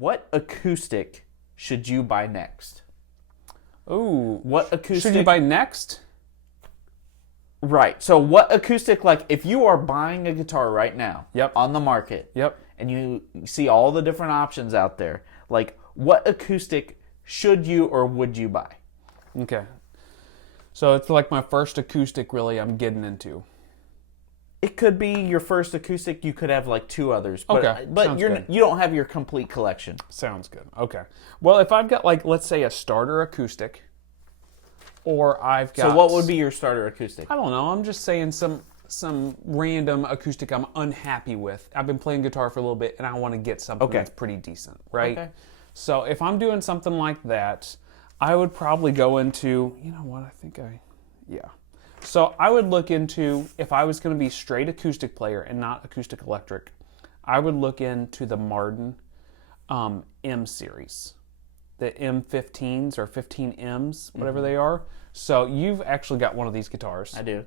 What acoustic should you buy next? Ooh. What acoustic Should you buy next? Right. So what acoustic, like if you are buying a guitar right now on the market and you see all the different options out there, like what acoustic should you or would you buy? Okay. So it's like my first acoustic really I'm getting into. It could be your first acoustic. You could have like two others. But, Okay. But you don't have your complete collection. Sounds good. Okay. Well, if I've got like, let's say a starter acoustic, or I've got... So what would be your starter acoustic? I don't know. I'm just saying some random acoustic I'm unhappy with. I've been playing guitar for a little bit and I want to get something that's pretty decent, right? Okay. So if I'm doing something like that, I would probably go into, you know what, So I would look into, if I was going to be straight acoustic player and not acoustic electric, I would look into the Martin M series. The M15s or 15Ms, whatever they are. So you've actually got one of these guitars. I do.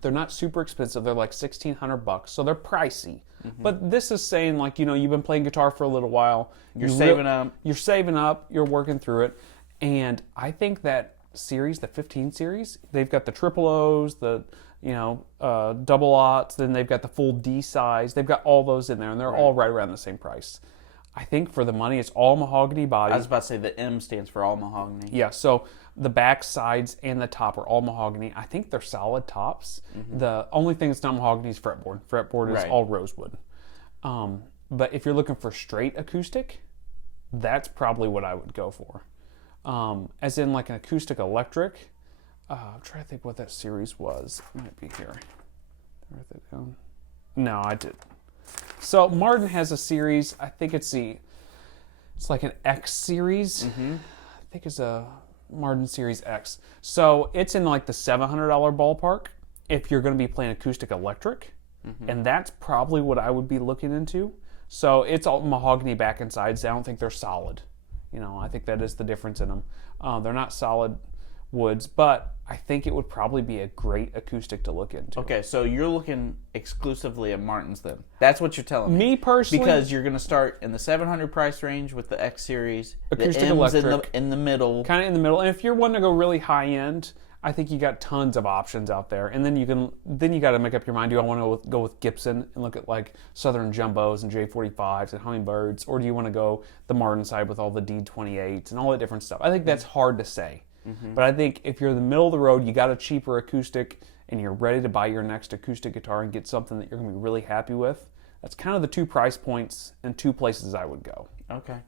They're not super expensive. They're like $1,600, so they're pricey. But this is saying, like, you know, you've been playing guitar for a little while. You're saving up. You're saving up. You're working through it. And I think that series, the 15 series, they've got the triple O's, the, double aughts, then they've got the full D size. They've got all those in there, and they're all right around the same price. I think for the money, it's all mahogany body. I was about to say the M stands for all mahogany. Yeah, so the back, sides, and the top are all mahogany. I think they're solid tops. The only thing that's not mahogany is fretboard. Fretboard is all rosewood. But if you're looking for straight acoustic, that's probably what I would go for. As in like an acoustic electric. I'm trying to think what that series was. It might be here. Did I write that down? No, I didn't. So Martin has a series. I think it's like an X series. I think it's a Martin Series X. So it's in like the $700 ballpark if you're going to be playing acoustic electric, and that's probably what I would be looking into. So it's all mahogany back and sides. I don't think they're solid. I think that is the difference in them. They're not solid woods, but I think it would probably be a great acoustic to look into. Okay, so you're looking exclusively at Martins then. That's what you're telling me. Me personally, because you're going to start in the $700 price range with the X series, acoustic the M's electric, in the middle, kind of in the middle. And if you're wanting to go really high end, I think you got tons of options out there. And then you got to make up your mind: do I want to go with Gibson and look at like Southern Jumbos and J45s and Hummingbirds, or do you want to go the Martin side with all the D28s and all that different stuff? I think that's hard to say. But I think if you're in the middle of the road, you got a cheaper acoustic, and you're ready to buy your next acoustic guitar and get something that you're going to be really happy with, that's kind of the two price points and two places I would go. Okay.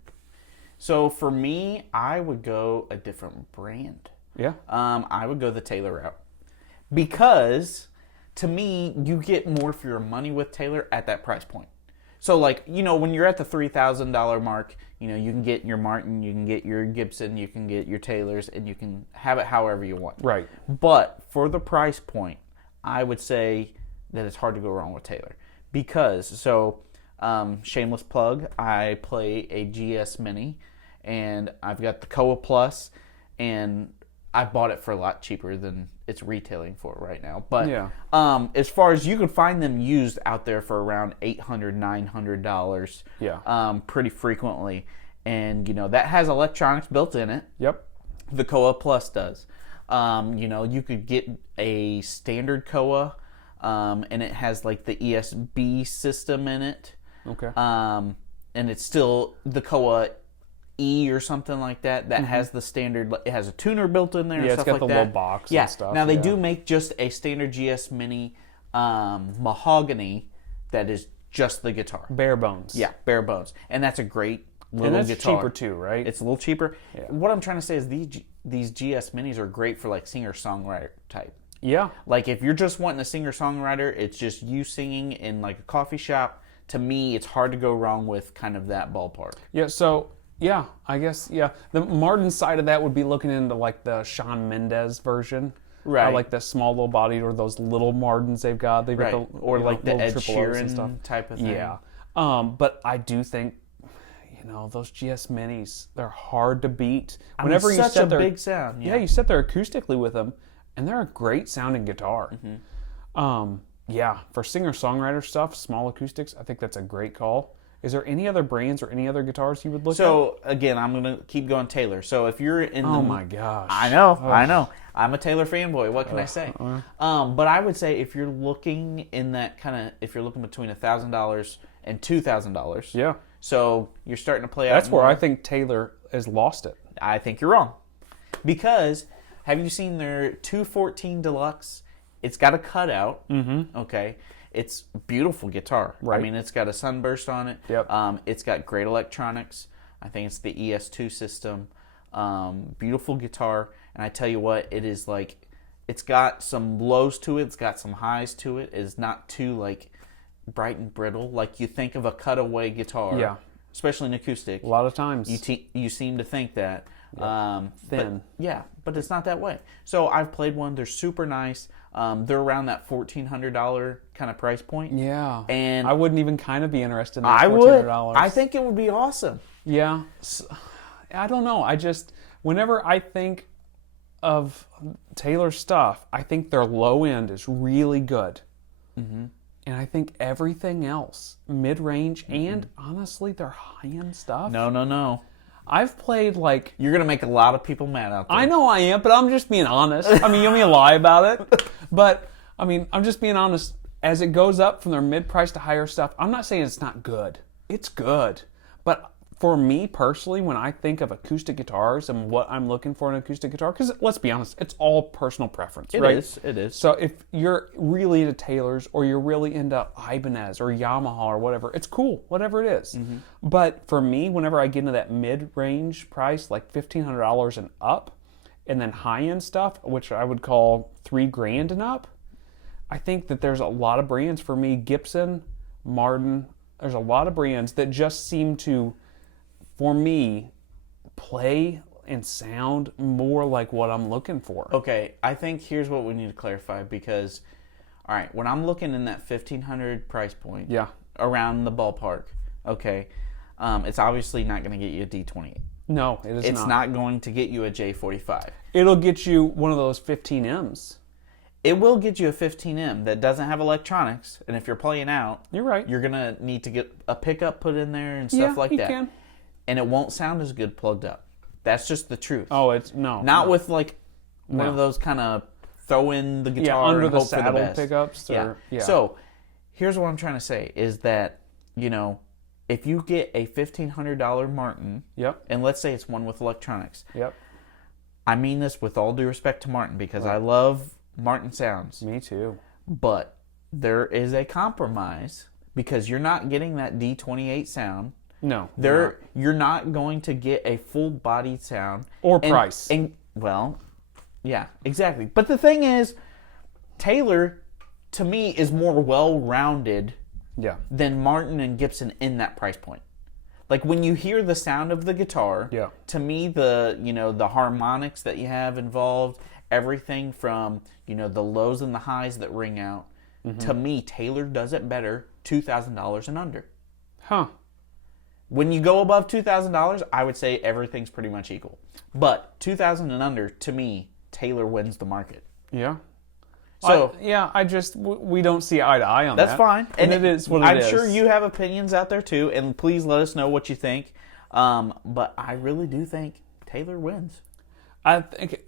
So for me, I would go a different brand. Yeah. I would go the Taylor route. Because, to me, you get more for your money with Taylor at that price point. So, like, when you're at the $3,000 mark, you can get your Martin, you can get your Gibson, you can get your Taylors, and you can have it however you want. Right. But for the price point, I would say that it's hard to go wrong with Taylor. Because, shameless plug, I play a GS Mini, and I've got the Koa Plus, and I bought it for a lot cheaper than it's retailing for right now. But as far as you can find them used out there for around $800, $900 pretty frequently. And, that has electronics built in it. Yep. The Koa Plus does. You could get a standard Koa, and it has like the ESB system in it. Okay. And it's still the Koa E or something like that has the standard. It has a tuner built in there. Yeah, and it's stuff got like the that. little box and stuff. Now they do make just a standard GS Mini mahogany that is just the guitar. Bare bones. Yeah, bare bones, and that's a great little guitar. And that's cheaper too, right? It's a little cheaper. Yeah. What I'm trying to say is these GS Minis are great for like singer-songwriter type. Yeah. Like if you're just wanting a singer-songwriter, it's just you singing in like a coffee shop. To me, it's hard to go wrong with kind of that ballpark. Yeah. So. Yeah, I guess, yeah. The Martin side of that would be looking into like the Shawn Mendes version. Right. Or like the small little bodied or those little Martins they've got. They've got the, or like the Ed Sheeran stuff. Type of thing. Yeah. But I do think, those GS Minis, they're hard to beat. Whenever you set their big sound. Yeah, you sit there acoustically with them, and they're a great sounding guitar. Yeah, for singer-songwriter stuff, small acoustics, I think that's a great call. Is there any other brands or any other guitars you would look at? So again, I'm gonna keep going Taylor. So if you're in Oh my gosh. I know. I'm a Taylor fanboy. What can I say? But I would say if you're looking in that kind of, if you're looking between $1,000 and $2,000. Yeah. So you're starting to play out That's where more. I think Taylor has lost it. I think you're wrong. Because have you seen their 214 Deluxe? It's got a cutout. Mm-hmm. Okay. It's beautiful guitar. Right. I mean, it's got a sunburst on it. Yep. It's got great electronics. I think it's the ES2 system. Beautiful guitar. And I tell you what, it is like, it's got some lows to it. It's got some highs to it. It's not too like bright and brittle. Like you think of a cutaway guitar. Yeah. Especially an acoustic. A lot of times. You seem to think that. Thin. But it's not that way. So I've played one. They're super nice. They're around that $1,400 kind of price point. Yeah. And I wouldn't even kind of be interested in that I $1,400. would. I think it would be awesome. Yeah. I don't know. Whenever I think of Taylor stuff, I think their low end is really good. Mm-hmm. And I think everything else, mid-range, and honestly, their high-end stuff. No. I've played like... You're going to make a lot of people mad out there. I know I am, but I'm just being honest. I mean, you want me to lie about it? But, I mean, I'm just being honest. As it goes up from their mid-price to higher stuff, I'm not saying it's not good. It's good. But for me personally, when I think of acoustic guitars and what I'm looking for in an acoustic guitar, because let's be honest, it's all personal preference, right? It is. So if you're really into Taylors or you're really into Ibanez or Yamaha or whatever, it's cool, whatever it is. Mm-hmm. But for me, whenever I get into that mid-range price, like $1,500 and up, and then high-end stuff, which I would call $3,000 and up, I think that there's a lot of brands for me, Gibson, Martin, there's a lot of brands that just seem to, for me, play and sound more like what I'm looking for. Okay, I think here's what we need to clarify because, all right, when I'm looking in that $1,500 price point, around the ballpark, okay, it's obviously not going to get you a D28. No, it is not. It's not going to get you a J45. It'll get you one of those 15Ms. It will get you a 15M that doesn't have electronics, and if you're playing out, you're right. You're going to need to get a pickup put in there and stuff like that. Yeah, you can. And it won't sound as good plugged up. That's just the truth. Oh, it's no. Not with like one of those kind of throw in the guitar under and the hope for the saddle best. pickups. So here's what I'm trying to say is that, if you get a $1,500 Martin, and let's say it's one with electronics. I mean this with all due respect to Martin because I love Martin sounds. Me too. But there is a compromise because you're not getting that D28 sound. No. You're not going to get a full-bodied sound. Or price. Well, yeah, exactly. But the thing is, Taylor, to me, is more well-rounded than Martin and Gibson in that price point. Like, when you hear the sound of the guitar, to me, the harmonics that you have involved, everything from, the lows and the highs that ring out, to me, Taylor does it better $2,000 and under. Huh. When you go above $2,000, I would say everything's pretty much equal. But $2,000 and under, to me, Taylor wins the market. Yeah. So we don't see eye to eye on that. That's fine. And it is what it is. I'm sure you have opinions out there too, and please let us know what you think. But I really do think Taylor wins. I think,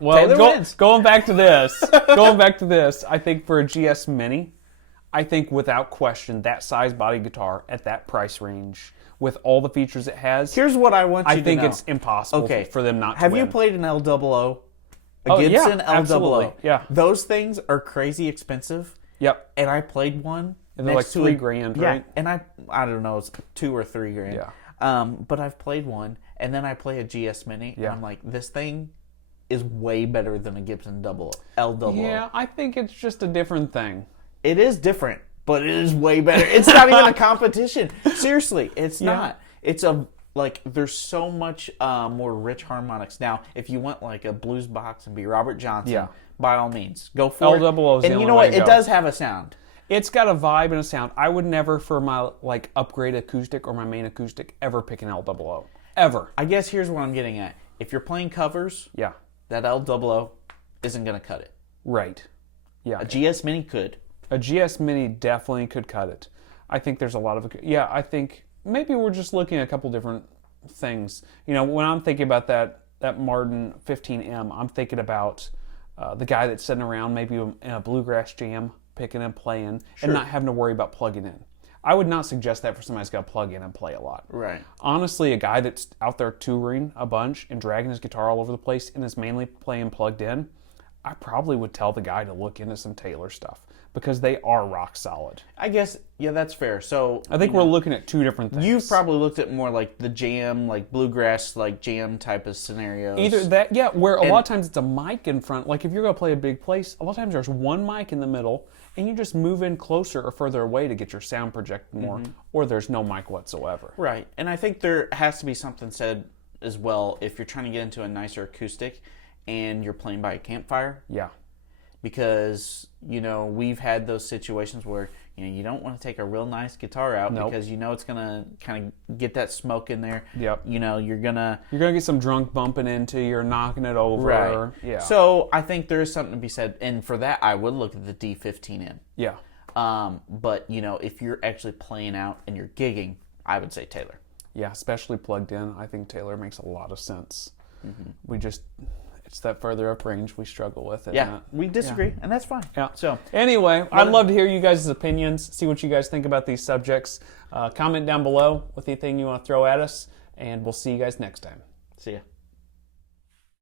well, going back to this, I think for a GS Mini, I think without question that size body guitar at that price range with all the features it has. Here's what I want you to know. I think it's impossible for them not to Have win. you played an L00? A Gibson L00? Absolutely. Yeah. Those things are crazy expensive. Yep. And I played one. And they're like $3,000, right? Yeah. And I don't know, it's $2,000 or $3,000. Yeah. But I've played one, and then I play a GS Mini, and I'm like, this thing is way better than a Gibson L00. Yeah, I think it's just a different thing. It is different, but it is way better. It's not even a competition. Seriously, it's not. It's there's so much more rich harmonics. Now, if you want like a blues box and be Robert Johnson, by all means, go for it. L00 is and you know what? It does have a sound. It's got a vibe and a sound. I would never, for my upgrade acoustic or my main acoustic, ever pick an L00. Ever. I guess here's what I'm getting at. If you're playing covers, that L00 isn't going to cut it. Right. Yeah. A GS Mini could. A GS Mini definitely could cut it. I think there's a lot of, I think maybe we're just looking at a couple different things. You know, when I'm thinking about that Martin 15M, I'm thinking about the guy that's sitting around maybe in a bluegrass jam, picking and playing, and not having to worry about plugging in. I would not suggest that for somebody who's got to plug in and play a lot. Right. Honestly, a guy that's out there touring a bunch and dragging his guitar all over the place and is mainly playing plugged in, I probably would tell the guy to look into some Taylor stuff because they are rock solid. I guess, yeah, that's fair. So I think we're looking at two different things. You've probably looked at more like the jam, like bluegrass, like jam type of scenarios. Either that, where a lot of times it's a mic in front. Like if you're going to play a big place, a lot of times there's one mic in the middle, and you just move in closer or further away to get your sound projected more, or there's no mic whatsoever. Right, and I think there has to be something said as well if you're trying to get into a nicer acoustic and you're playing by a campfire. Yeah. Because, we've had those situations where, you don't want to take a real nice guitar out because it's going to kind of get that smoke in there. Yep. You're going to get some drunk bumping into you, you're knocking it over. Right. Yeah. So I think there is something to be said. And for that, I would look at the D15N. Yeah. But, if you're actually playing out and you're gigging, I would say Taylor. Yeah, especially plugged in. I think Taylor makes a lot of sense. It's that further up range we struggle with. We disagree, and that's fine. Yeah. So anyway, I'd love to hear you guys' opinions, see what you guys think about these subjects. Comment down below with anything you want to throw at us, and we'll see you guys next time. See ya.